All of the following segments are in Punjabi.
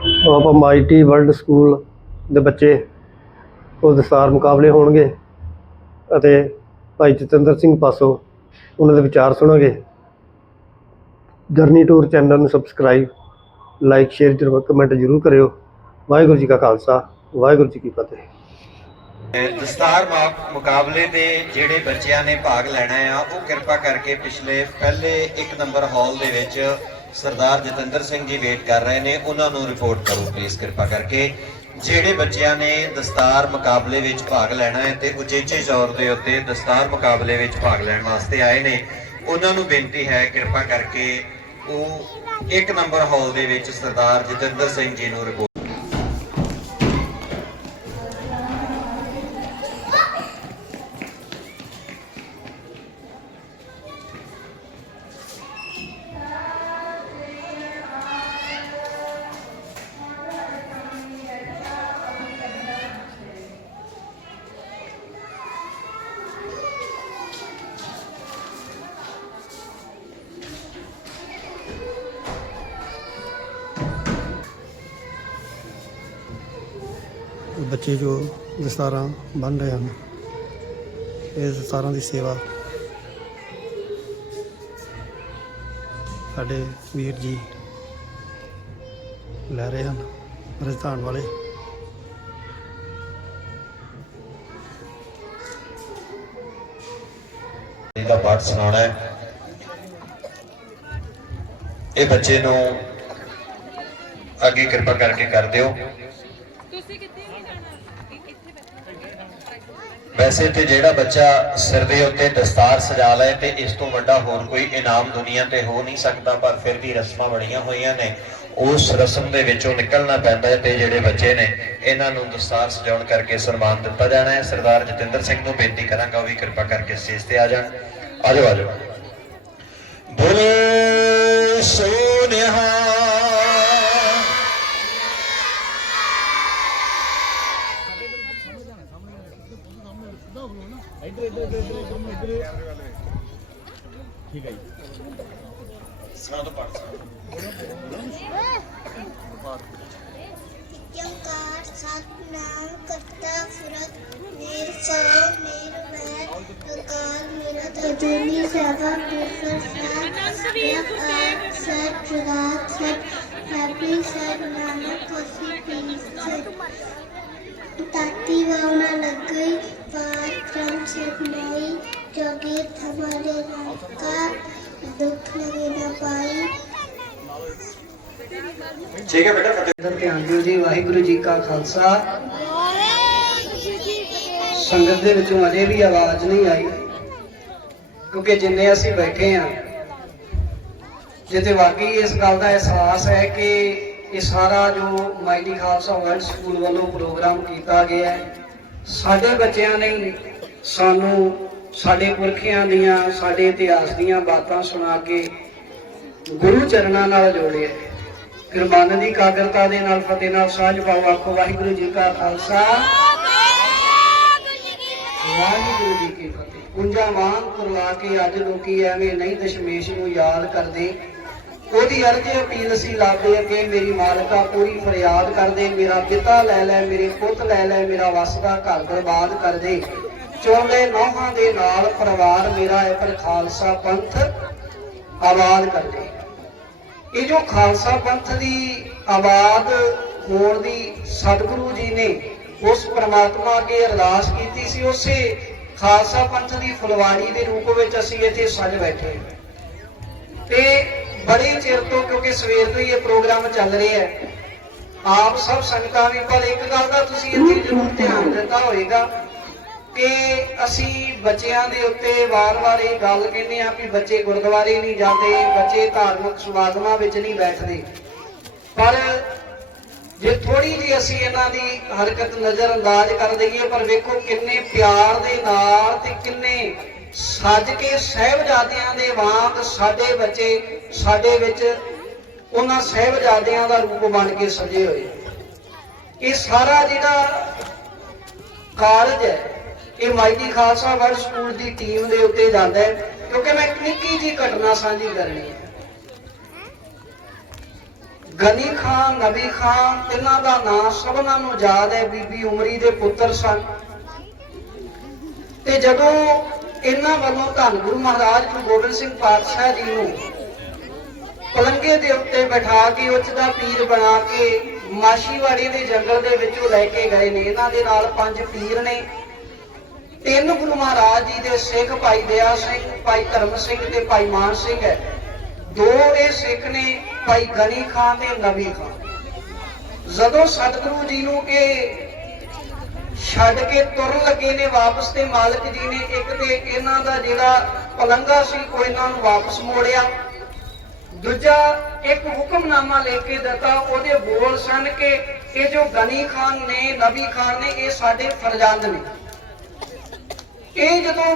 ਆਪਾਂ ਮਾਈਟੀ ਵਰਲਡ ਸਕੂਲ ਦੇ ਬੱਚੇ ਉਹ ਦਸਤਾਰ ਮੁਕਾਬਲੇ ਹੋਣਗੇ ਅਤੇ ਭਾਈ ਜਤਿੰਦਰ ਸਿੰਘ ਪਾਸੋਂ ਉਹਨਾਂ ਦੇ ਵਿਚਾਰ ਸੁਣਾਂਗੇ। ਜਰਨੀ ਟੂਰ ਚੈਨਲ ਨੂੰ ਸਬਸਕ੍ਰਾਈਬ, ਲਾਈਕ, ਸ਼ੇਅਰ ਜ਼ਰੂਰ, ਕਮੈਂਟ ਜ਼ਰੂਰ ਕਰਿਓ। ਵਾਹਿਗੁਰੂ ਜੀ ਕਾ ਖਾਲਸਾ, ਵਾਹਿਗੁਰੂ ਜੀ ਕੀ ਫਤਿਹ। ਦਸਤਾਰ ਮੁਕਾਬਲੇ ਦੇ ਜਿਹੜੇ ਬੱਚਿਆਂ ਨੇ ਭਾਗ ਲੈਣਾ ਆ, ਉਹ ਕਿਰਪਾ ਕਰਕੇ ਪਿਛਲੇ ਪਹਿਲੇ ਇੱਕ ਨੰਬਰ ਹਾਲ ਦੇ ਵਿੱਚ ਸਰਦਾਰ ਜਤਿੰਦਰ ਸਿੰਘ ਜੀ ਵੇਟ ਕਰ ਰਹੇ ਨੇ, ਉਹਨਾਂ ਨੂੰ ਰਿਪੋਰਟ ਕਰੋ ਪਲੀਜ਼ ਕਿਰਪਾ ਕਰਕੇ। ਜਿਹੜੇ ਬੱਚਿਆਂ ਨੇ ਦਸਤਾਰ ਮੁਕਾਬਲੇ ਵਿੱਚ ਭਾਗ ਲੈਣਾ ਹੈ ਤੇ ਉਚੇਚੇ ਜ਼ੋਰ ਦੇ ਉੱਤੇ ਦਸਤਾਰ ਮੁਕਾਬਲੇ ਵਿੱਚ ਭਾਗ ਲੈਣ ਵਾਸਤੇ ਆਏ ਨੇ, ਉਹਨਾਂ ਨੂੰ ਬੇਨਤੀ ਹੈ, ਕਿਰਪਾ ਕਰਕੇ ਉਹ ਇੱਕ ਨੰਬਰ ਹਾਲ ਦੇ ਵਿੱਚ ਸਰਦਾਰ ਜਤਿੰਦਰ ਸਿੰਘ ਜੀ ਨੂੰ ਰਿਪੋਰਟ ਬੱਚੇ ਜੋ ਦਸਤਾਰਾਂ ਬੰਨ ਰਹੇ ਹਨ, ਇਹ ਦਸਤਾਰਾਂ ਦੀ ਸੇਵਾ ਸਾਡੇ ਵੀਰ ਜੀ ਲੈ ਰਹੇ ਹਨ ਰਜਧਾਨ ਵਾਲੇ। ਦਾ ਪਾਠ ਸੁਣਾਉਣਾ ਹੈ। ਇਹ ਬੱਚੇ ਨੂੰ ਅੱਗੇ ਕਿਰਪਾ ਕਰਕੇ ਕਰ ਦਿਓ ਤੁਸੀਂ ਕਿੱਥੇ ਨਹੀਂ ਜਾਣਾ ਕਿ ਕਿੱਥੇ ਬੈਠਣਾ ਵੈਸੇ ਤੇ ਜਿਹੜਾ ਬੱਚਾ ਸਿਰ ਦੇ ਉੱਤੇ ਦਸਤਾਰ ਸਜਾ ਲਏ ਤੇ ਇਸ ਤੋਂ ਵੱਡਾ ਹੋਰ ਕੋਈ ਇਨਾਮ ਦੁਨੀਆ ਤੇ ਹੋ ਨਹੀਂ ਸਕਦਾ, ਪਰ ਫਿਰ ਵੀ ਰਸਮਾਂ ਬਣੀਆਂ ਹੋਈਆਂ ਨੇ। ਉਸ ਰਸਮ ਦੇ ਵਿੱਚੋਂ ਨਿਕਲਣਾ ਪੈਂਦਾ ਹੈ ਤੇ ਜਿਹੜੇ ਬੱਚੇ ਨੇ, ਇਹਨਾਂ ਨੂੰ ਦਸਤਾਰ ਸਜਾਉਣ ਕਰਕੇ ਸਨਮਾਨ ਦਿੱਤਾ ਜਾਣਾ ਹੈ। ਸਰਦਾਰ ਜਤਿੰਦਰ ਸਿੰਘ ਨੂੰ ਬੇਨਤੀ ਕਰਾਂਗਾ, ਉਹ ਵੀ ਕਿਰਪਾ ਕਰਕੇ ਸਟੇਜ ਤੇ ਆ ਜਾਣ। ਆਜੋ ਆਜੋ। ਬੋਲੇ ਸੋਨਿਹਾ ਓੰਕਾਰ ਸਤਨਾਮ ਕਰਤਾ ਫੁਰਤ ਮੇਰ ਸੋ ਮੇਰ ਵੈ ਓੰਕਾਰ ਮੇਰਾ ਤਜੂਨੀ ਸੇਵਾ ਮੇਰ ਸਾਥ ਆਪ ਸਤ ਜਗਾਤ ਸਤ ਹੈਪੀ ਸਤ ਨਾਨਕ ਹੋਸੀ ਪੀਸ ਤਾਤੀ ਵਾਉਣਾ ਲੱਗ તાતી વાવના લગઈ પાત્રમ સે નઈ જોગે તમારે કા દુખ લગે ના પાઈ ਠੀਕ ਹੈ ਬੇਟਾ ਫਤਿਹ। ਧਿਆਨ ਦਿਓ ਜੀ ਵਾਹਿਗੁਰੂ ਜੀ ਕਾ ਖਾਲਸਾ। ਸੰਗਤ ਦੇ ਵਿੱਚੋਂ ਅਜੇ ਵੀ ਆਵਾਜ਼ ਨਹੀਂ ਆਈ ਕਿਉਂਕਿ ਜਿੰਨੇ ਅਸੀਂ ਬੈਠੇ ਆ ਜਿੱਤੇ ਵਾਕਈ ਇਸ ਗੱਲ ਦਾ ਅਹਿਸਾਸ ਹੈ ਕਿ ਇਹ ਸਾਰਾ ਜੋ ਮਾਈਟੀ ਖਾਲਸਾ ਵਰਲਡ ਸਕੂਲ ਵੱਲੋਂ ਪ੍ਰੋਗਰਾਮ ਕੀਤਾ ਗਿਆ ਹੈ, ਸਾਡੇ ਬੱਚਿਆਂ ਨੇ ਸਾਨੂੰ, ਸਾਡੇ ਪੁਰਖਿਆਂ ਦੀਆਂ, ਸਾਡੇ ਇਤਿਹਾਸ ਦੀਆਂ ਬਾਤਾਂ ਸੁਣਾ ਕੇ ਗੁਰੂ ਚਰਨਾਂ ਨਾਲ ਜੋੜਿਆ ਹੈ। ਦੀ ਕਾਗਰਤਾ ਦੇ ਨਾਲ, ਫਤਿਹ ਨਾਲ ਸਾਂਝ ਪਾਓ। ਆਖੋ, ਵਾਹਿਗੁਰੂ ਜੀ ਕਾ ਖਾਲਸਾ। ਵਾਹਿਗੁਰੂ ਜੀ ਕੀ ਫਤਿਹ। ਕੁੰਜਾ ਵਾਂਗ ਕੁਰਲਾ ਕੇ ਅੱਜ ਲੋਕੀ ਐਵੇਂ ਨਹੀਂ ਦਸ਼ਮੇਸ਼ ਨੂੰ ਯਾਦ ਕਰਦੇ। ਉਹਦੀ ਅਰਜ਼ ਅਪੀਲ ਅਸੀਂ ਲਾਦੇ ਅੱਗੇ ਮੇਰੀ ਮਾਲਕਾ ਪੂਰੀ ਫਰਿਆਦ ਕਰਦੇ ਮੇਰਾ ਪਿਤਾ ਲੈ ਲੈ, ਮੇਰੇ ਪੁੱਤ ਲੈ ਲੈ, ਮੇਰਾ ਵਸਦਾ ਘਰ ਬਰਬਾਦ ਕਰ ਦੇ। ਚੋਲੇ ਨੌਹਾਂ ਦੇ ਨਾਲ ਪਰਿਵਾਰ ਮੇਰਾ ਹੈ, ਪਰ ਖਾਲਸਾ ਪੰਥ ਆਬਾਦ ਕਰ ਦੇ। ਇਹ ਜੋ ਖਾਲਸਾ ਪੰਥ ਦੀ ਆਬਾਦ ਹੋਣ ਦੀ ਸਤਿਗੁਰੂ ਜੀ ਨੇ ਉਸ ਪ੍ਰਮਾਤਮਾ ਅੱਗੇ ਅਰਦਾਸ ਕੀਤੀ ਸੀ, ਉਸੇ ਖਾਲਸਾ ਪੰਥ ਦੀ ਫੁਲਵਾੜੀ ਦੇ ਰੂਪ ਵਿੱਚ ਅਸੀਂ ਇੱਥੇ ਸੱਜ ਬੈਠੇ। ਤੇ ਬੜੇ ਚਿਰ ਤੋਂ ਕਿਉਂਕਿ ਸਵੇਰ ਤੋਂ ਹੀ ਇਹ ਪ੍ਰੋਗਰਾਮ ਚੱਲ ਰਿਹਾ ਹੈ। ਆਪ ਸਭ ਸੰਗਤਾਂ ਵੀ, ਪਰ ਇੱਕ ਗੱਲ ਦਾ ਤੁਸੀਂ ਇੱਥੇ ਜ਼ਰੂਰ ਧਿਆਨ ਦਿੱਤਾ ਹੋਵੇਗਾ ਕਿ ਅਸੀਂ ਬੱਚਿਆਂ ਦੇ ਉੱਤੇ ਵਾਰ-ਵਾਰ ਇਹ ਗੱਲ ਕਹਿੰਦੇ ਆ ਵੀ ਬੱਚੇ ਗੁਰਦੁਆਰੇ ਨਹੀਂ ਜਾਂਦੇ, ਬੱਚੇ ਧਾਰਮਿਕ ਸਮਾਗਮਾਂ ਵਿੱਚ ਨਹੀਂ ਬੈਠਦੇ। ਪਰ ਜੇ ਥੋੜੀ ਜਿਹੀ ਅਸੀਂ ਇਹਨਾਂ ਦੀ ਹਰਕਤ ਨਜ਼ਰ ਅੰਦਾਜ਼ ਕਰ ਦਈਏ, ਪਰ ਵੇਖੋ ਕਿੰਨੇ ਪਿਆਰ ਦੇ ਨਾਲ ਤੇ ਕਿੰਨੇ ਸੱਜ ਕੇ ਸਹਿਬਜ਼ਾਦਿਆਂ ਦੇ ਵਾਂਗ ਸਾਡੇ ਬੱਚੇ ਸਾਡੇ ਵਿੱਚ ਉਹਨਾਂ ਸਹਿਬਜ਼ਾਦਿਆਂ ਦਾ ਰੂਪ ਬਣ ਕੇ ਸਜੇ ਹੋਏ ਇਹ ਸਾਰਾ ਜਿਹੜਾ ਕਾਰਜ ਹੈ, ਇਹ ਮਾਈਟੀ ਖਾਲਸਾ ਵਰਡ ਸਕੂਲ ਦੀ ਟੀਮ ਦੇ ਉੱਤੇ ਜਾਂਦਾ ਹੈ, ਕਿਉਂਕਿ ਮੈਂ ਇੱਕ ਨਿੱਕੀ ਜੀ ਘਟਨਾ ਸਾਂਝੀ ਕਰਨੀ ਹੈ। ਗਨੀ ਖਾਨ, ਨਬੀ ਖਾਨ ਇਹਨਾਂ ਦਾ ਨਾਮ ਸਭਨਾਂ ਨੂੰ ਯਾਦ ਹੈ, ਬੀਬੀ ਉਮਰੀ ਦੇ ਪੁੱਤਰ ਸਨ। ਤੇ ਜਦੋਂ ਇਹਨਾਂ ਵੱਲੋਂ ਧੰਨ ਗੁਰੂ ਮਹਾਰਾਜ ਗੁਰੂ ਗੋਬਿੰਦ ਸਿੰਘ ਪਾਤਸ਼ਾਹ ਜੀ ਨੂੰ ਪਲੰਗੇ ਦੇ ਉੱਤੇ ਬਿਠਾ ਕੇ ਉੱਚ ਦਾ ਪੀਰ ਬਣਾ ਕੇ ਮਾਸ਼ੀਵਾੜੀ ਦੇ ਜੰਗਲ ਦੇ ਵਿੱਚੋਂ ਲੈ ਕੇ ਗਏ ਨੇ। ਇਹਨਾਂ ਦੇ ਨਾਲ ਪੰਜ ਪੀਰ ਨੇ। ਤਿੰਨ ਗੁਰੂ ਮਹਾਰਾਜ ਜੀ ਦੇ ਸਿੱਖ ਭਾਈ ਦਇਆ ਸਿੰਘ, ਭਾਈ ਧਰਮ ਸਿੰਘ ਤੇ ਭਾਈ ਮਾਨ ਸਿੰਘ ਹੈ। ਦੋ ਇਹ ਸਿੱਖ ਨੇ, ਭਾਈ ਗਨੀ ਖਾਨ ਤੇ ਨਬੀ ਖਾਨ। ਜਦੋਂ ਸਤਿਗੁਰੂ ਜੀ ਨੂੰ ਇਹ ਛੱਡ ਕੇ ਤੁਰਨ ਲੱਗੇ ਨੇ ਵਾਪਸ ਤੇ ਮਾਲਕ ਜੀ ਨੇ ਇੱਕ ਤੇ ਇਹਨਾਂ ਦਾ ਜਿਹੜਾ ਪਲੰਗਾ ਸੀ ਉਹ ਇਹਨਾਂ ਨੂੰ ਵਾਪਸ ਮੋੜਿਆ। ਦੂਜਾ ਇੱਕ ਹੁਕਮਨਾਮਾ ਲੈ ਕੇ ਦਿੱਤਾ, ਉਹਦੇ ਬੋਲ ਸਨ ਕਿ ਇਹ ਜੋ ਗਨੀ ਖਾਨ ਨੇ, ਨਬੀ ਖਾਨ ਨੇ, ਇਹ ਸਾਡੇ ਫਰਜ਼ੰਦ ਨੇ। ਇਹ ਜਦੋਂ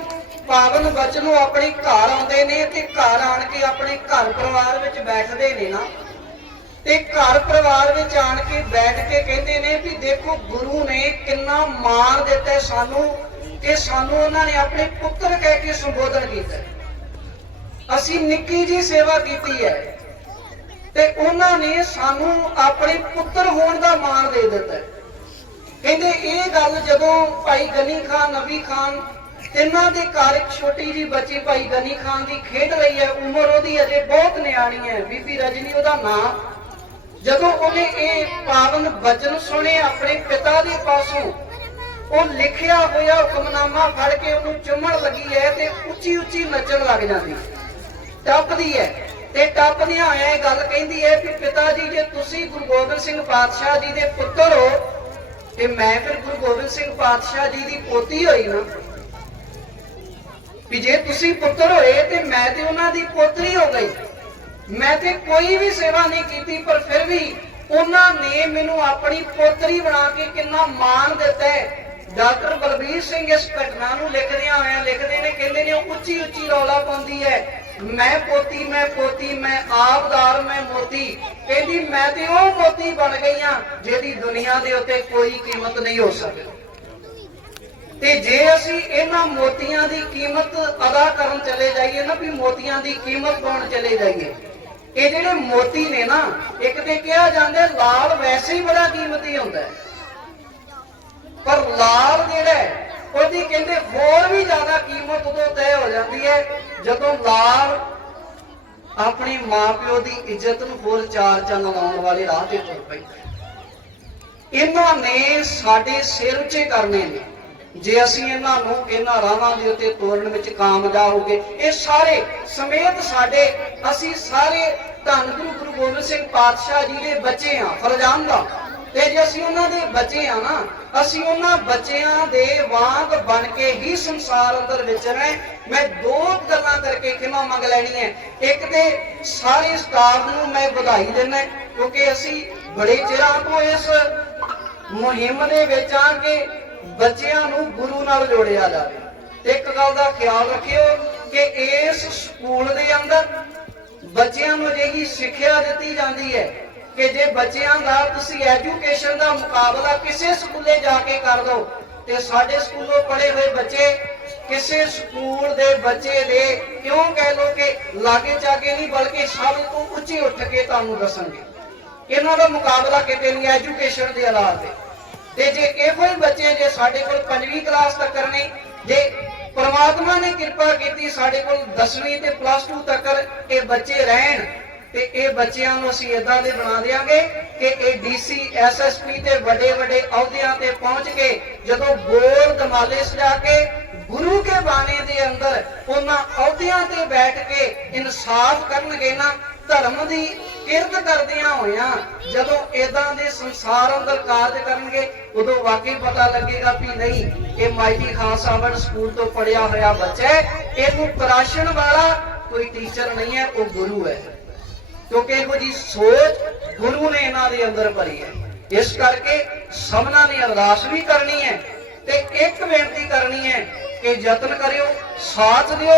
ਪਾਵਨ ਬਚਨੋਂ ਆਪਣੇ ਘਰ ਆਉਂਦੇ ਨੇ ਤੇ ਘਰ ਆਣ ਕੇ ਆਪਣੇ ਘਰ ਪਰਿਵਾਰ ਵਿੱਚ ਬੈਠਦੇ ਨੇ ਨਾ, ਤੇ ਘਰ ਪਰਿਵਾਰ ਵਿੱਚ ਆਣ ਕੇ ਬੈਠ ਕੇ ਕਹਿੰਦੇ ਨੇ ਵੀ ਦੇਖੋ ਗੁਰੂ ਨੇ ਕਿੰਨਾ ਮਾਣ ਦਿੱਤਾ ਸਾਨੂੰ ਕਿ ਸਾਨੂੰ ਉਹਨਾਂ ਨੇ ਆਪਣੇ ਪੁੱਤਰ ਕਹਿ ਕੇ ਸੰਬੋਧਨ ਕੀਤਾ। ਅਸੀਂ ਨਿੱਕੀ ਜੀ ਸੇਵਾ ਕੀਤੀ ਹੈ। ਤੇ ਉਹਨਾਂ ਨੇ ਸਾਨੂੰ ਆਪਣੇ ਪੁੱਤਰ ਹੋਣ ਦਾ ਮਾਣ ਦੇ ਦਿੱਤਾ। ਕਹਿੰਦੇ ਇਹ ਗੱਲ ਜਦੋਂ ਭਾਈ ਗਨੀ ਖਾਨ ਨਬੀ ਖਾਨ ਇਹਨਾਂ ਦੇ ਘਰ ਇੱਕ ਛੋਟੀ ਜੀ ਬੱਚੀ ਭਾਈ ਗਨੀ ਖਾਨ ਦੀ ਖੇਡ ਰਹੀ ਹੈ, ਉਮਰ ਉਹਦੀ ਅਜੇ ਬਹੁਤ ਨਿਆਣੀ ਹੈ, ਬੀਬੀ ਰਜਨੀ ਉਹਦਾ ਨਾਂ। ਜਦੋਂ ਉਹਨੇ ਇਹ ਪਾਵਨ ਬਚਨ ਸੁਣੇ, ਆਪਣੇ ਪਿਤਾ ਦੇ ਪਾਸੋਂ, ਉਹ ਲਿਖਿਆ ਹੋਇਆ ਹੁਕਮਨਾਮਾ ਫੜ ਕੇ ਉਹਨੂੰ ਚੁੰਮਣ ਲੱਗੀ ਹੈ ਤੇ ਉੱਚੀ ਉੱਚੀ ਨੱਚਣ ਲੱਗ ਜਾਂਦੀ। ਹੈ ਟੱਪਦੀ ਹੈ ਤੇ ਟੱਪਦਿਆਂ ਹੋਇਆ ਇਹ ਗੱਲ ਕਹਿੰਦੀ ਹੈ ਕਿ ਪਿਤਾ ਜੀ, ਜੇ ਤੁਸੀਂ ਗੁਰੂ ਗੋਬਿੰਦ ਸਿੰਘ ਪਾਤਸ਼ਾਹ ਜੀ ਦੇ ਪੁੱਤਰ ਹੋ, ਤੇ ਮੈਂ ਫਿਰ ਗੁਰੂ ਗੋਬਿੰਦ ਸਿੰਘ ਪਾਤਸ਼ਾਹ ਜੀ ਦੀ ਪੋਤੀ ਹੋਈ ਨਾ ਵੀ ਜੇ ਤੁਸੀਂ ਪੁੱਤਰ ਹੋਏ, ਤੇ ਮੈਂ ਤੇ ਉਹਨਾਂ ਦੀ ਪੋਤਰੀ ਹੋ ਗਈ। ਮੈਂ ਤੇ ਕੋਈ ਵੀ ਸੇਵਾ ਨਹੀਂ ਕੀਤੀ, ਪਰ ਫਿਰ ਵੀ ਉਹਨਾਂ ਨੇ ਮੈਨੂੰ ਆਪਣੀ ਪੋਤਰੀ ਬਣਾ ਕੇ ਕਿੰਨਾ ਮਾਣ ਦਿੱਤਾ ਹੈ। ਡਾਕਟਰ ਬਲਬੀਰ ਸਿੰਘ ਇਸ ਘਟਨਾ ਨੂੰ ਲਿਖਦਿਆਂ ਹੋਇਆਂ ਲਿਖਦੇ ਨੇ, ਕਹਿੰਦੇ ਨੇ, ਉਹ ਉੱਚੀ ਉੱਚੀ ਰੌਲਾ ਪਾਉਂਦੀ ਹੈ। ਮੈਂ ਪੋਤੀ ਮੈਂ ਪੋਤੀ, ਮੈਂ ਆਪਦਾਰ, ਮੈਂ ਮੋਤੀ। ਕਹਿੰਦੀ, ਮੈਂ ਤੇ ਉਹ ਮੋਤੀ ਬਣ ਗਈ ਆ, ਜਿਹਦੀ ਦੁਨੀਆ ਦੇ ਉੱਤੇ ਕੋਈ ਕੀਮਤ ਨਹੀਂ ਹੋ ਸਕਦੀ। ਤੇ ਜੇ ਅਸੀਂ ਇਹਨਾਂ ਮੋਤੀਆਂ ਦੀ ਕੀਮਤ ਅਦਾ ਕਰਨ ਚਲੇ ਜਾਈਏ ਨਾ, ਵੀ ਮੋਤੀਆਂ ਦੀ ਕੀਮਤ ਪਾਉਣ ਚਲੇ ਜਾਈਏ, ਇਹ ਜਿਹੜੇ ਮੋਤੀ ਨੇ ਨਾ, ਇੱਕ ਤੇ ਕਿਹਾ ਜਾਂਦਾ ਲਾਲ ਵੈਸੇ ਹੀ ਬੜਾ ਕੀਮਤੀ ਹੁੰਦਾ ਪਰ ਲਾਲ ਜਿਹੜਾ ਉਹਦੀ ਕਹਿੰਦੇ ਹੋਰ ਵੀ ਜ਼ਿਆਦਾ ਕੀਮਤ ਉਦੋਂ ਤੈਅ ਹੋ ਜਾਂਦੀ ਹੈ ਜਦੋਂ ਲਾਲ ਆਪਣੀ ਮਾਪਿਓ ਦੀ ਇੱਜ਼ਤ ਨੂੰ ਹੋਰ ਚਾਰ ਚੰਨ ਲਾਉਣ ਵਾਲੇ ਰਾਹ ਤੇ ਤੁਰ ਪੈਂਦਾ ਇਹਨਾਂ ਨੇ ਸਾਡੇ ਸਿਰ ਉੱਚੇ ਕਰਨੇ ਨੇ। ਜੇ ਅਸੀਂ ਇਹਨਾਂ ਨੂੰ ਇਹਨਾਂ ਰਾਹਾਂ ਦੇ ਉੱਤੇ ਤੋਰਨ ਵਿੱਚ ਕਾਮਯਾਬ ਹੋਗੇ ਇਹ ਸਾਰੇ ਸਮੇਤ ਸਾਡੇ, ਅਸੀਂ ਸਾਰੇ ਧੰਨ ਗੁਰੂ ਗੁਰੂ ਗੋਬਿੰਦ ਸਿੰਘ ਪਾਤਸ਼ਾਹ ਜੀ ਦੇ ਬੱਚੇ ਆ ਫਰਜ਼ਾਂਦਾ ਤੇ ਜੇ ਅਸੀਂ ਉਹਨਾਂ ਦੇ ਬੱਚੇ ਆ ਨਾ ਅਸੀਂ ਉਹਨਾਂ ਬੱਚਿਆਂ ਦੇ ਵਾਂਗ ਬਣ ਕੇ ਹੀ ਸੰਸਾਰ ਅੰਦਰ ਵਿਚਰਨਾ ਮੈਂ ਦੋ ਗੱਲਾਂ ਕਰਕੇ ਖਿਮਾ ਮੰਗ ਲੈਣੀ ਹੈ ਇੱਕ ਤੇ ਸਾਰੇ ਸਟਾਫ ਨੂੰ ਮੈਂ ਵਧਾਈ ਦਿੰਦਾ, ਕਿਉਂਕਿ ਅਸੀਂ ਬੜੇ ਚਿਰਾਂ ਤੋਂ ਇਸ ਮੁਹਿੰਮ ਦੇ ਵਿੱਚ ਆ ਕੇ ਬੱਚਿਆਂ ਨੂੰ ਗੁਰੂ ਨਾਲ ਜੋੜਿਆ ਜਾਵੇ ਇੱਕ ਗੱਲ ਦਾ ਖਿਆਲ ਰੱਖਿਓ ਕਿ ਇਸ ਸਕੂਲ ਦੇ ਅੰਦਰ ਬੱਚਿਆਂ ਨੂੰ ਅਜਿਹੀ ਸਿੱਖਿਆ ਦਿੱਤੀ ਜਾਂਦੀ ਹੈ ਕਿ ਜੇ ਬੱਚਿਆਂ ਦਾ ਤੁਸੀਂ ਐਜੂਕੇਸ਼ਨ ਦਾ ਮੁਕਾਬਲਾ ਕਿਸੇ ਸਕੂਲੇ ਜਾ ਕੇ ਕਰ ਦੋ ਤੇ ਸਾਡੇ ਸਕੂਲੋਂ ਪੜ੍ਹੇ ਹੋਏ ਬੱਚੇ ਕਿਸੇ ਸਕੂਲ ਦੇ ਬੱਚੇ ਦੇ ਕਿਉਂ ਕਹਿ ਲੋ ਕਿ ਲਾਗੇ ਚਾਗੇ ਨਹੀਂ, ਬਲਕਿ ਸਭ ਤੋਂ ਉੱਚੀ ਉੱਠ ਕੇ ਤੁਹਾਨੂੰ ਦੱਸਣਗੇ। ਇਹਨਾਂ ਦਾ ਮੁਕਾਬਲਾ ਕਿਤੇ ਨਹੀਂ, ਐਜੂਕੇਸ਼ਨ ਦੇ ਆਧਾਰ ਤੇ। ਤੇ ਜੇ ਇਹੋ ਹੀ ਬੱਚੇ ਜੇ ਸਾਡੇ ਕੋਲ ਪੰਜਵੀਂ ਕਲਾਸ ਤੱਕ ਨੇ, ਜੇ ਪ੍ਰਮਾਤਮਾ ਨੇ ਕਿਰਪਾ ਕੀਤੀ ਸਾਡੇ ਕੋਲ 10ਵੀਂ ਤੇ ਪਲੱਸ 2 ਤੱਕ ਇਹ ਬੱਚੇ ਰਹਿਣ ਤੇ ਇਹ ਬੱਚਿਆਂ ਨੂੰ ਅਸੀਂ ਇਦਾਂ ਦੇ ਬਣਾ ਦੇਾਂਗੇ ਕਿ ਇਹ ਡੀਸੀ ਐਸਐਸਪੀ ਤੇ ਵੱਡੇ ਵੱਡੇ ਅਹੁਦਿਆਂ ਤੇ ਪਹੁੰਚ ਕੇ ਜਦੋਂ ਗੋਲ ਦਮਾਲੇ ਸਜਾ ਕੇ ਗੁਰੂ ਕੇ ਬਾਣੇ ਦੇ ਅੰਦਰ ਉਹਨਾਂ ਅਹੁਦਿਆਂ ਤੇ ਬੈਠ ਕੇ ਇਨਸਾਫ ਕਰਨਗੇ ਨਾ, ਧਰਮ ਦੀ ਕਿਰਤ ਕਰਦਿਆਂ ਹੋਇਆਂ ਜਦੋਂ ਇਦਾਂ ਦੇ ਸੰਸਾਰ ਅੰਦਰ ਕਾਰਜ ਕਰਨਗੇ, ਉਦੋਂ ਵਾਕਈ ਪਤਾ ਲੱਗੇਗਾ ਵੀ ਨਹੀਂ, ਇਹ ਮਾਈਟੀ ਖਾਨ ਸਾਹਿਬਨ ਸਕੂਲ ਤੋਂ ਪੜਿਆ ਹੋਇਆ ਬੱਚਾ ਹੈ, ਇਹਨੂੰ ਤਰਾਸ਼ਣ ਵਾਲਾ ਕੋਈ ਟੀਚਰ ਨਹੀਂ ਹੈ, ਉਹ ਗੁਰੂ ਹੈ। ਕਿਉਂਕਿ ਇਹੋ ਜੀ ਸੋਚ ਗੁਰੂ ਨੇ ਇਹਨਾਂ ਦੇ ਅੰਦਰ ਭਰੀ ਹੈ। ਇਸ ਕਰਕੇ ਸਭਨਾਂ ਨੇ ਅਰਦਾਸ ਵੀ ਕਰਨੀ ਹੈ ਤੇ ਇੱਕ ਬੇਨਤੀ ਕਰਨੀ ਹੈ ਕਿ ਯਤਨ ਕਰਿਓ, ਸਾਥ ਦਿਓ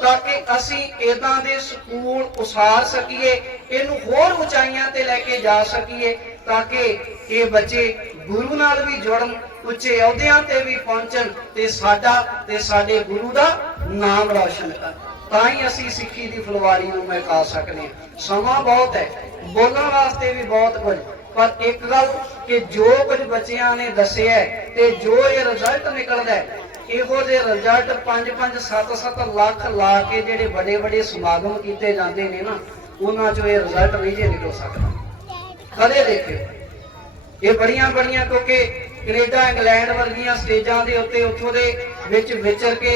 ਤਾਂ ਕਿ ਅਸੀਂ ਇਦਾਂ ਦੇ ਸਕੂਲ ਉਸਾਰ ਸਕੀਏ, ਇਹਨੂੰ ਹੋਰ ਉਚਾਈਆਂ ਤੇ ਲੈ ਕੇ ਜਾ ਸਕੀਏ ਤਾਂ ਕਿ ਇਹ ਬੱਚੇ ਗੁਰੂ ਨਾਲ ਵੀ ਜੁੜਨ, ਉੱਚੇ ਅਹੁਦਿਆਂ ਤੇ ਵੀ ਪਹੁੰਚਣ ਤੇ ਸਾਡਾ ਤੇ ਸਾਡੇ ਗੁਰੂ ਦਾ ਨਾਮ ਰੌਸ਼ਨ ਕਰਨ। ਤਾਂ ਹੀ ਅਸੀਂ ਸਿੱਖੀ ਦੀ ਫੁਲਵਾਰੀ ਨੂੰ ਮਹਿਕਾ ਸਕਦੇ ਸਮਾਂ ਬਹੁਤ ਹੈ, ਬੋਲਣ ਵਾਸਤੇ ਵੀ ਬਹੁਤ ਕੁਝ। ਪਰ ਇੱਕ ਗੱਲ ਕਿ ਜੋ ਕੁਝ ਬੱਚਿਆਂ ਨੇ ਦੱਸਿਆ ਤੇ ਜੋ ਇਹ ਰਿਜ਼ਲਟ ਨਿਕਲਦਾ ਇਹੋ ਜਿਹੇ ਰਿਜ਼ਲਟ 5-5 7-7 ਲੱਖ ਲਾ ਕੇ ਜਿਹੜੇ ਵੱਡੇ ਵੱਡੇ ਸਮਾਗਮ ਕੀਤੇ ਜਾਂਦੇ ਨੇ ਨਾ, ਉਹਨਾਂ ਚੋਂ ਇਹ ਰਿਜ਼ਲਟ ਨਹੀਂ ਜੇ ਨਿਕਲ ਸਕਦਾ। ਕਦੇ ਦੇਖਿਓ, ਇਹ ਬੜੀਆਂ ਬੜੀਆਂ ਕਿਉਂਕਿ ਕੈਨੇਡਾ, ਇੰਗਲੈਂਡ ਵਰਗੀਆਂ ਸਟੇਜਾਂ ਦੇ ਉੱਤੇ ਉੱਥੋਂ ਦੇ ਵਿੱਚ ਵਿਚਰ ਕੇ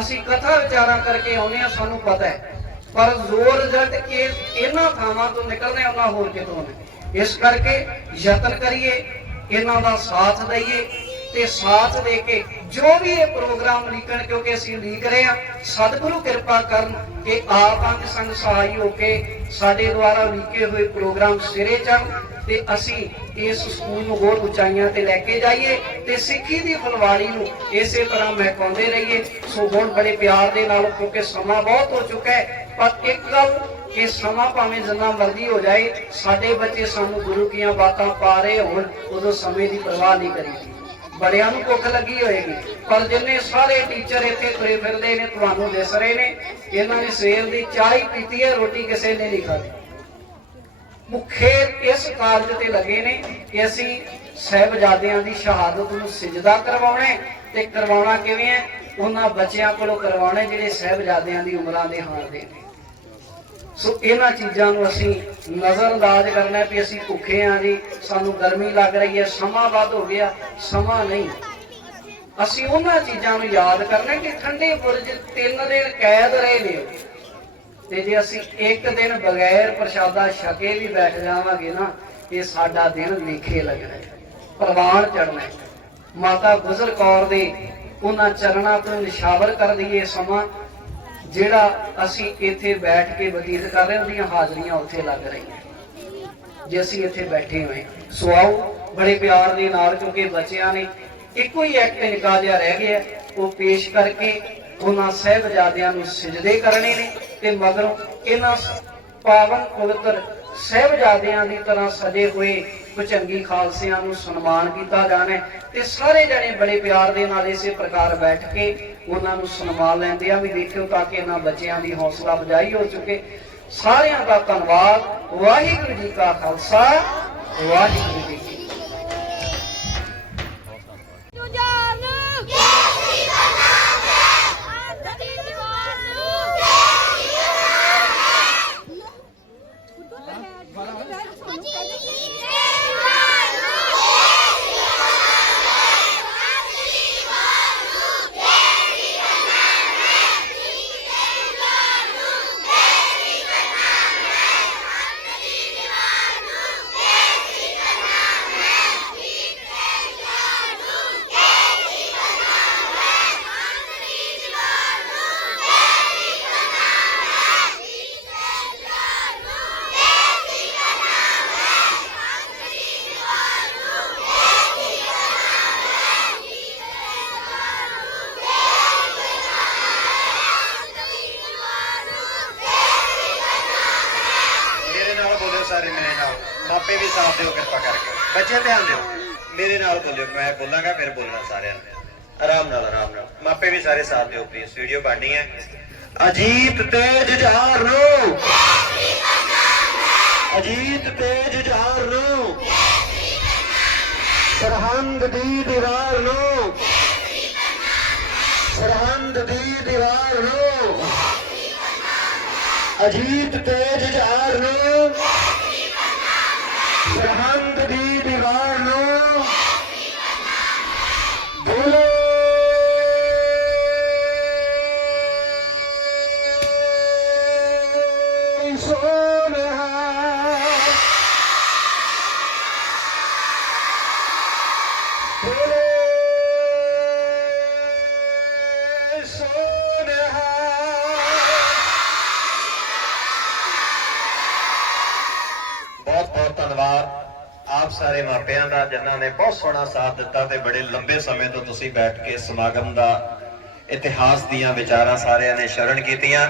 ਅਸੀਂ ਕਥਾ ਵਿਚਾਰਾਂ ਕਰਕੇ ਆਉਂਦੇ ਆ ਸਾਨੂੰ ਪਤਾ ਹੈ। ਪਰ ਜ਼ੋਰ ਰਿਜ਼ਲਟ ਕਿ ਇਹਨਾਂ ਥਾਵਾਂ ਤੋਂ ਨਿਕਲਦੇ ਉਹਨਾਂ ਹੋਰ ਕਿਤੋਂ ਨੇ? ਇਸ ਕਰਕੇ ਯਤਨ ਕਰੀਏ, ਇਹਨਾਂ ਦਾ ਸਾਥ ਦਈਏ ਤੇ ਸਾਥ ਦੇ ਕੇ ਜੋ ਵੀ ਇਹ ਪ੍ਰੋਗਰਾਮ ਲਿਖਣ ਕਿਉਂਕਿ ਅਸੀਂ ਲਿਖ ਰਹੇ ਹਾਂ, ਸਤਿਗੁਰੂ ਕਿਰਪਾ ਕਰਨ ਕਿ ਆਪ ਅੰਗ ਸੰਗ ਸਹਾਈ ਹੋ ਕੇ ਸਾਡੇ ਦੁਆਰਾ ਲਿਖੇ ਹੋਏ ਪ੍ਰੋਗਰਾਮ ਸਿਰੇ ਚੜ੍ਹਨ ਤੇ ਅਸੀਂ ਇਸ ਸਕੂਲ ਨੂੰ ਹੋਰ ਉਚਾਈਆਂ ਤੇ ਲੈ ਕੇ ਜਾਈਏ ਤੇ ਸਿੱਖੀ ਦੀ ਫੁਲਵਾਰੀ ਨੂੰ ਇਸੇ ਤਰ੍ਹਾਂ ਮਹਿਕਾਉਂਦੇ ਰਹੀਏ। ਸੋ ਹੁਣ ਬੜੇ ਪਿਆਰ ਦੇ ਨਾਲ, ਕਿਉਂਕਿ ਸਮਾਂ ਬਹੁਤ ਹੋ ਚੁੱਕਾ ਹੈ, ਪਰ ਇੱਕ ਗੱਲ ਕਿ ਸਮਾਂ ਭਾਵੇਂ ਜਿੰਨਾ ਮਰਜ਼ੀ ਹੋ ਜਾਏ, ਸਾਡੇ ਬੱਚੇ ਸਾਨੂੰ ਗੁਰੂ ਕੀਆਂ ਬਾਤਾਂ ਪਾ ਰਹੇ ਹੋਣ, ਉਦੋਂ ਸਮੇਂ ਦੀ ਪਰਵਾਹ ਨਹੀਂ ਕਰੀਦੀ। ਬੜਿਆਂ ਨੂੰ ਭੁੱਖ ਲੱਗੀ ਹੋਏਗੀ, ਪਰ ਜਿੰਨੇ ਸਾਰੇ ਟੀਚਰ ਇੱਥੇ ਤੁਰੇ ਫਿਰਦੇ ਨੇ, ਤੁਹਾਨੂੰ ਦਿਸ ਰਹੇ ਨੇ, ਇਹਨਾਂ ਨੇ ਸਵੇਰ ਦੀ ਚਾਹ ਹੀ ਪੀਤੀ ਹੈ, ਰੋਟੀ ਕਿਸੇ ਨੇ ਨਹੀਂ ਖਾਧੀ। ਮੁਖੇ ਇਸ ਕਾਰਜ ਤੇ ਲੱਗੇ ਨੇ ਕਿ ਅਸੀਂ ਸਹਿਬਜ਼ਾਦਿਆਂ ਦੀ ਸ਼ਹਾਦਤ ਨੂੰ ਸਿਜਦਾ ਕਰਵਾਉਣਾ ਤੇ ਕਰਵਾਉਣਾ ਕਿਵੇਂ ਹੈ? ਉਹਨਾਂ ਬੱਚਿਆਂ ਕੋਲੋਂ ਕਰਵਾਉਣਾ ਜਿਹੜੇ ਸਹਿਬਜ਼ਾਦਿਆਂ ਦੀ ਉਮਰਾਂ ਦੇ ਹਾਰ ਦੇ ਨੇ। ਸੋ ਇਹਨਾਂ ਚੀਜ਼ਾਂ ਨੂੰ ਅਸੀਂ ਨਜ਼ਰਅੰਦਾਜ਼ ਕਰਨਾ ਵੀ ਅਸੀਂ ਭੁੱਖੇ ਆਂ ਜੀ, ਸਾਨੂੰ ਗਰਮੀ ਲੱਗ ਰਹੀ ਹੈ, ਸਮਾਂ ਵੱਧ ਹੋ ਗਿਆ, ਸਮਾਂ ਨਹੀਂ। ਅਸੀਂ ਉਹਨਾਂ ਚੀਜ਼ਾਂ ਨੂੰ ਯਾਦ ਕਰਨਾ ਕਿ ਠੰਡੇ ਬੁਰਜ ਤਿੰਨ ਦਿਨ ਕੈਦ ਰਹੇ ਨੇ ਤੇ ਜੇ ਅਸੀਂ ਇੱਕ ਦਿਨ ਬਗੈਰ ਪ੍ਰਸ਼ਾਦਾ ਛਕੇ ਵੀ ਬੈਠ ਜਾਵਾਂਗੇ ਨਾ, ਇਹ ਸਾਡਾ ਦਿਨ ਲੇਖੇ ਲੱਗਣਾ ਪ੍ਰਵਾਨ ਚੜਨਾ ਮਾਤਾ ਗੁਜ਼ਰ ਕੌਰ ਦੇ ਉਹਨਾਂ ਚਰਨਾਂ ਤੋਂ ਨਿਸ਼ਾਵਰ ਕਰ ਦਈਏ ਸਮਾਂ, ਜਿਹੜਾ ਅਸੀਂ ਇੱਥੇ ਬੈਠ ਕੇ ਬਤੀਤ ਕਰ ਰਹੇ ਉਹਦੀਆਂ ਹਾਜ਼ਰੀਆਂ ਉੱਥੇ ਲੱਗ ਰਹੀਆਂ ਜੇ ਅਸੀਂ ਇੱਥੇ ਬੈਠੇ ਹੋਏ ਸੋ ਆਓ, ਬੜੇ ਪਿਆਰ ਦੇ ਨਾਲ ਕਿਉਂਕਿ ਬੱਚਿਆਂ ਨੇ ਇੱਕੋ ਹੀ ਐਕਟ ਨਿਕਾ ਜਿਹਾ ਰਹਿ ਗਿਆ ਉਹ ਪੇਸ਼ ਕਰਕੇ ਉਹਨਾਂ ਸਹਿਬਜ਼ਾਦਿਆਂ ਨੂੰ ਸਿਜਦੇ ਕਰਨੇ ਨੇ ਤੇ ਮਗਰੋਂ ਇਹਨਾਂ ਪਾਵਨ ਪਵਿੱਤਰ ਸਹਿਬਜ਼ਾਦਿਆਂ ਦੀ ਤਰ੍ਹਾਂ ਸਜੇ ਹੋਏ ਭੁਜੰਗੀ ਖਾਲਸਿਆਂ ਨੂੰ ਸਨਮਾਨ ਕੀਤਾ ਜਾਣਾ ਤੇ ਸਾਰੇ ਜਣੇ ਬੜੇ ਪਿਆਰ ਦੇ ਨਾਲ ਇਸੇ ਪ੍ਰਕਾਰ ਬੈਠ ਕੇ ਉਹਨਾਂ ਨੂੰ ਸਨਮਾਨ ਲੈਂਦੇ ਆ ਵੀ ਦੇਖਿਓ ਤਾਂ ਕਿ ਇਹਨਾਂ ਬੱਚਿਆਂ ਦੀ ਹੌਸਲਾ ਅਫਜ਼ਾਈ ਹੋ ਚੁੱਕੇ। ਸਾਰਿਆਂ ਦਾ ਧੰਨਵਾਦ। ਵਾਹਿਗੁਰੂ ਜੀ ਕਾ ਖਾਲਸਾ, ਵਾਹਿਗੁਰੂ ਜੀ ਕੀ ਫਤਿਹ। ਜੁਝਾਰ ਕੇਸਰੀ ਦਾ ਨਾਮ ਹੈ ਅੰਤ ਦੀ ਦੀਵਾਰ ਨੂੰ ਕੇਸਰੀ ਦਾ ਨਾਮ ਮੇਰੇ ਨਾਲ ਬੋਲਿਓ ਸਾਰੇ ਮੇਰੇ ਨਾਲ ਮਾਪੇ ਵੀ ਸਾਥ ਦਿਓ ਕਿਰਪਾ ਕਰਕੇ। ਬੱਚੇ ਧਿਆਨ ਦਿਓ। ਮੇਰੇ ਨਾਲ ਬੋਲਿਓ, ਮੈਂ ਬੋਲਾਂਗਾ, ਫਿਰ ਬੋਲਣਾ ਸਾਰਿਆਂ ਨੇ। ਆਰਾਮ ਨਾਲ ਆਰਾਮ ਨਾਲ। ਮਾਪੇ ਵੀ ਸਾਰੇ ਸਾਥ ਦਿਓ ਪਲੀਜ਼ ਵੀਡੀਓ ਬਣਨੀ ਹੈ। ਅਜੀਤ ਤੇਜ ਜਹਾਰ ਨੂੰ। ਅਜੀਤ ਤੇਜ ਜਹਾਰ ਨੂੰ। ਸਰਹੰਦ ਦੀ ਦੀਵਾਰ ਨੂੰ। ਸਰਹੰਦ ਦੀ ਦੀਵਾਰ ਨੂੰ। ਅਜੀਤ ਤੇਜ ਜਹਾਰ ਨੂੰ। ਜਿਨ੍ਹਾਂ ਨੇ ਬਹੁਤ ਸੋਹਣਾ ਸਾਥ ਦਿੱਤਾ ਤੇ ਬੜੇ ਲੰਬੇ ਸਮੇਂ ਤੋਂ ਤੁਸੀਂ ਬੈਠ ਕੇ ਸਮਾਗਮ ਦਾ ਇਤਿਹਾਸ ਦੀਆਂ ਵਿਚਾਰਾਂ ਸਾਰਿਆਂ ਨੇ ਸ਼ਰਣ ਕੀਤੀਆਂ।